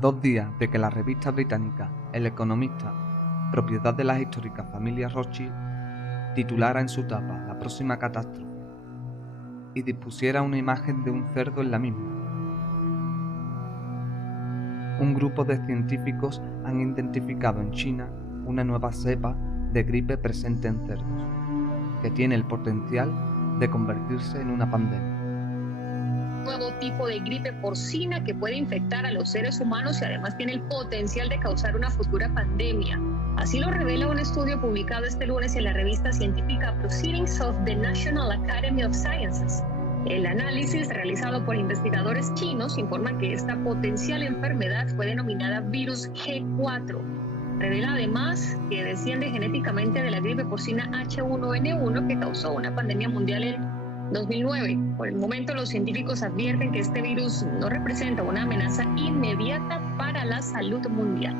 2 días de que la revista británica El Economista, propiedad de las históricas familias Rothschild, titulara en su tapa La próxima catástrofe y dispusiera una imagen de un cerdo en la misma. Un grupo de científicos han identificado en China una nueva cepa de gripe presente en cerdos, que tiene el potencial de convertirse en una pandemia. Nuevo tipo de gripe porcina que puede infectar a los seres humanos y además tiene el potencial de causar una futura pandemia. Así lo revela un estudio publicado este lunes en la revista científica Proceedings of the National Academy of Sciences. El análisis realizado por investigadores chinos informa que esta potencial enfermedad fue denominada virus G4. Revela además que desciende genéticamente de la gripe porcina H1N1 que causó una pandemia mundial en 2009. Por el momento, los científicos advierten que este virus no representa una amenaza inmediata para la salud mundial.